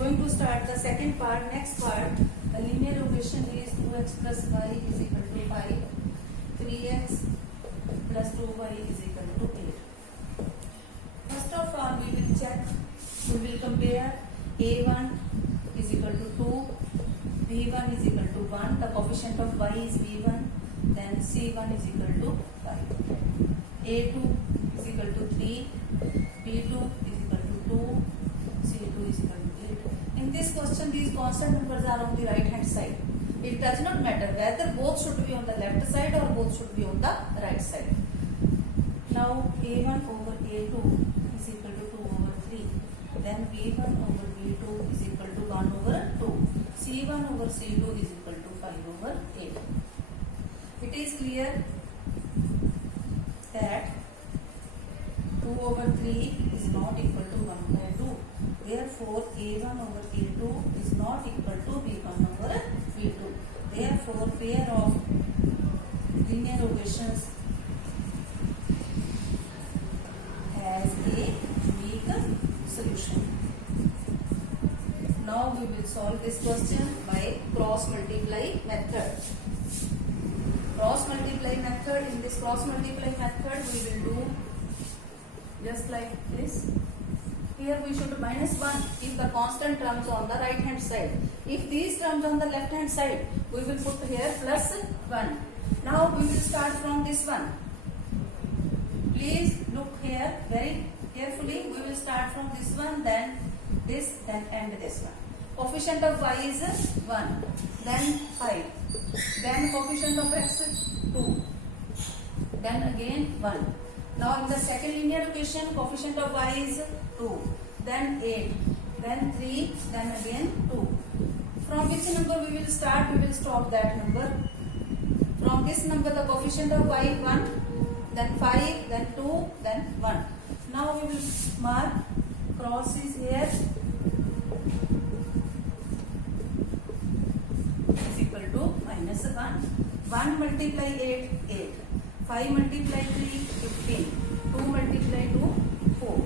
going to start the second part. Next part, the linear equation is 2x plus y is equal to 5, 3x plus 2y is equal to 8. First of all, we will check, we will compare a1 is equal to 2, b1 is equal to 1, the coefficient of y is b1, then c1 is equal to 5, a2 is equal to 3, b2 is equal to 2, c2 is equal to 8. In this question, these constant numbers are on the right hand side. It does not matter whether both should be on the left side or both should be on the right side. Now a1 over a2 is equal to 2 over 3. Then b1 over b2 is equal to 1 over 2. c1 over c2 is equal to 5 over 8. It is clear that 2 over 3 is not equal to 1 by 2. Therefore, a1 over a2 is not equal to b1 over b2. Therefore, pair of linear equations has a weak solution. Now we will solve this question by cross multiply method. Cross multiply method. In this cross multiply method, we will do just like this. Here we should minus 1 if the constant terms on the right hand side. If these terms on the left hand side, we will put here plus 1. Now we will start from this one. Please look here very carefully. We will start from this one, then this, then end this one. Coefficient of y is 1, then 5, then coefficient of x 2, then again 1. Now in the second linear equation, coefficient of y is 2, then 8, then 3, then again 2. From which number we will start? We will stop that number. From this number, the coefficient of y 1, then 5, then 2, then 1. Now we will mark crosses here is equal to minus 1. 1 multiply 8, 8. 5 multiply 3, 15. 2 multiply 2, 4.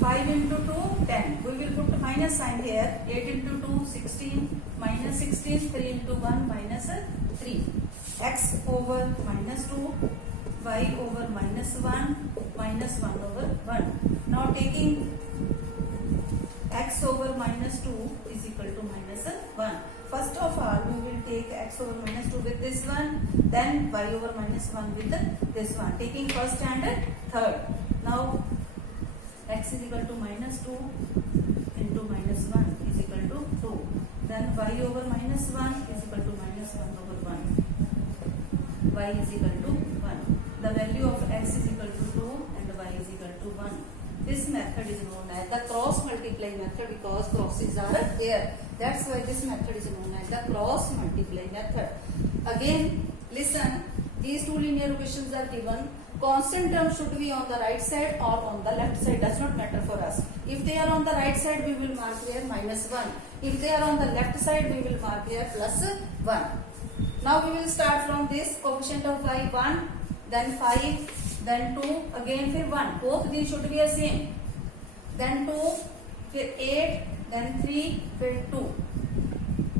5 into 2, 10. We will put minus sign here. 8 into 2, 16. Minus 16. 3 into 1, minus 3. X over minus 2. Y over minus 1. Minus 1 over 1. Now taking x over minus 2 is equal to minus 1. First of all, we will take x over minus 2 with this one. Then y over minus 1 with this one. Taking first and third. Now x is equal to minus 2 into minus 1 is equal to 2. Then y over minus 1 is equal to minus 1 over 1. Y is equal to 1. The value of x is equal to 2 and y is equal to 1. This method is known as the cross multiply method because crosses are here. That's why this method is known as the cross multiply method. Again, listen, these two linear equations are given. Constant terms should be on the right side or on the left side, does not matter for us. If they are on the right side, we will mark here minus 1. If they are on the left side, we will mark here plus 1. Now we will start from this coefficient of y 1, then 5, then 2, again फिर 1. Both these should be the same. Then 2, फिर 8, then 3, फिर 2.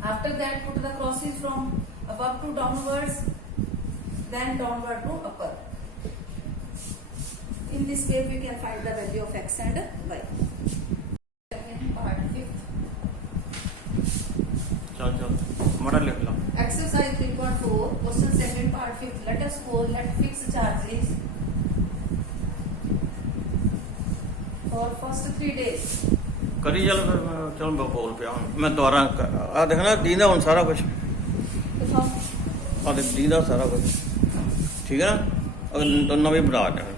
After that, put the crosses from above to downwards, then downward to upper. In this way, we can find the value of x and y. Second part, fifth. Model लिख लो. Exercise 3.4, question second part, fifth. Let us go, let fix charges for first 3 days. करी चल मैं बोल पे मैं दोबारा आ देखना दीदा हूँ सारा कुछ आ देख दीदा सारा कुछ ठीक है ना अगर तो नवी बना देना